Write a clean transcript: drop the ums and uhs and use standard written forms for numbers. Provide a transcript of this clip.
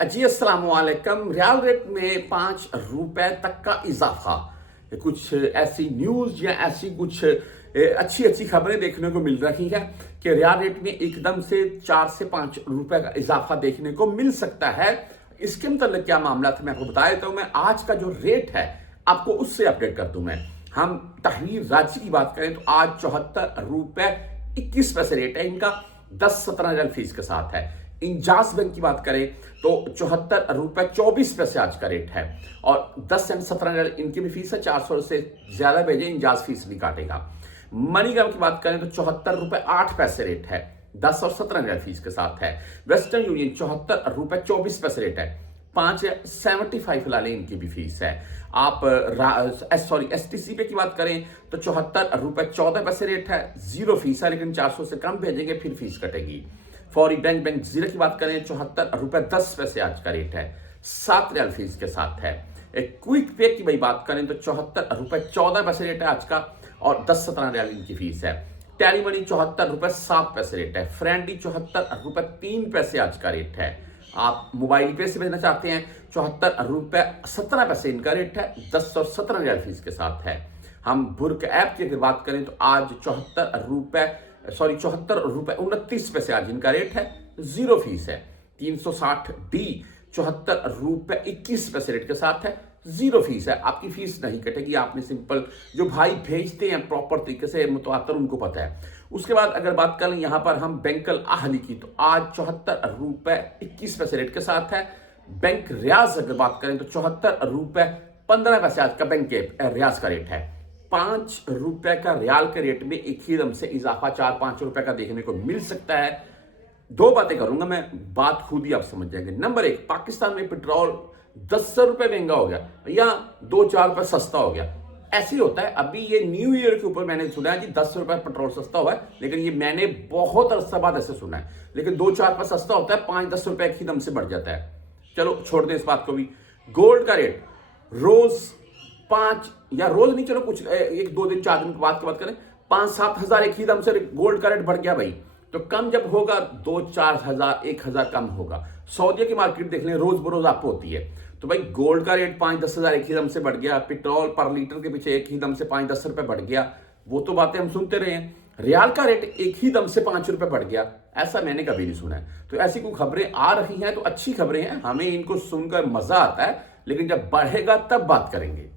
जी अस्सलाम वालेकुम। रियाल रेट में 5 रुपए तक का इजाफा। कुछ ऐसी न्यूज़ या ऐसी कुछ अच्छी अच्छी खबरें देखने को मिल रही है कि रियाल रेट में एकदम से 4 से 5 रुपए का इजाफा देखने को मिल सकता है। इसके मतलब क्या मामला था मैं आपको बता देता हूं। मैं आज का जो रेट है आपको उससे अपडेट कर दूं। मैं हम तहरीर रांची की बात करें तो आज 74 रुपए 21 पैसे रेट है इनका। 10-17 रियाल फीस के साथ है। इंजास बैंक की बात करें तो 74 रुपए 24 पैसे आज का रेट है और 10 एंड 17 रियाल इनकी भी फीस है। 400 से ज्यादा भेजे इंजाज फीस नहीं काटेगा। मनीग्राम की बात करें तो 74 रुपए 8 पैसे रेट है। 10 और 17 रियाल फीस के साथ है। वेस्टर्न यूनियन 74 रुपए 24 पैसे रेट है। 5.75 फिलहाल इनकी भी फीस है। आप STC पे की बात करें तो 74 रुपए 14 पैसे रेट है। जीरो फीस है लेकिन 400 से कम भेजेंगे फिर फीस कटेगी। फॉरी बैंक जीरो की बात करें 74 रुपए 10 पैसे आज का रेट है। 7 रियाल फीस के साथ है। एक क्विक पे की भाई बात करें तो 74 रुपए 14 पैसे रेट है आज का और 10-17 रियाल इनकी फीस है। टैली मनी 74 रुपए 7 पैसे रेट है। फ्रेंडी 74 रुपए 3 पैसे आज का रेट है। आप मोबाइल पे से भेजना चाहते हैं 74 रुपए 17 पैसे इनका रेट है। 10 और 17 रियाल फीस के साथ है। हम बुर्क ऐप की अगर बात करें तो आज 74 रुपए 29 पैसे आज इनका रेट है। जीरो फीस है। 360D 74 रुपए 21 पैसे रेट के साथ है। जीरो फीस है। आपकी फीस नहीं कटेगी। आपने सिंपल जो भाई भेजते हैं प्रॉपर तरीके से मुतवातर उनको पता है। उसके बाद अगर बात करें यहां पर हम बैंकल आहली की तो आज 74 रुपए 21 पैसे रेट के साथ है। बैंक रियाज अगर बात करें तो 74 रुपए 15 पैसे आज का बैंक के रियाज का रेट है। 5 रुपए का रियाल के रेट में एक ही दम से इजाफा 4-5 रुपए का देखने को मिल सकता है। दो बातें करूंगा मैं, बात खुद ही आप समझ जाएंगे। नंबर एक, पाकिस्तान में पेट्रोल 10 रुपए महंगा हो गया या 2-4 रुपए सस्ता हो गया। ऐसे ही होता है। अभी ये न्यू ईयर के ऊपर मैंने सुना है कि 10 रुपए पेट्रोल सस्ता हुआ है, लेकिन ये मैंने बहुत अरसा बाद ऐसे सुना है। लेकिन 2-4 रुपए सस्ता होता है, 5-10 रुपए एक ही दम से बढ़ जाता है। चलो छोड़ दें इस बात को भी। गोल्ड का रेट रोज 5 या रोज नहीं, चलो कुछ 1-2 दिन 4 दिन के बाद की बात करें 5-7 हजार एक ही दम से गोल्ड का रेट बढ़ गया भाई। तो कम जब होगा 2-4 हजार 1 हजार कम होगा। सऊदी की मार्केट देख लें रोज बरोज अप होती है। तो भाई गोल्ड का रेट 5-10 हजार एक ही दम से बढ़ गया। पेट्रोल पर लीटर के पीछे एक ही दम से 5-10 रुपए बढ़ गया। वो तो बातें हम सुनते रहे हैं। रियाल का रेट एक ही दम से 5 रुपए बढ़ गया, ऐसा मैंने कभी नहीं सुना है। तो ऐसी कोई खबरें आ रही हैं तो अच्छी खबरें हैं, हमें इनको सुनकर मजा आता है, लेकिन जब बढ़ेगा तब बात करेंगे।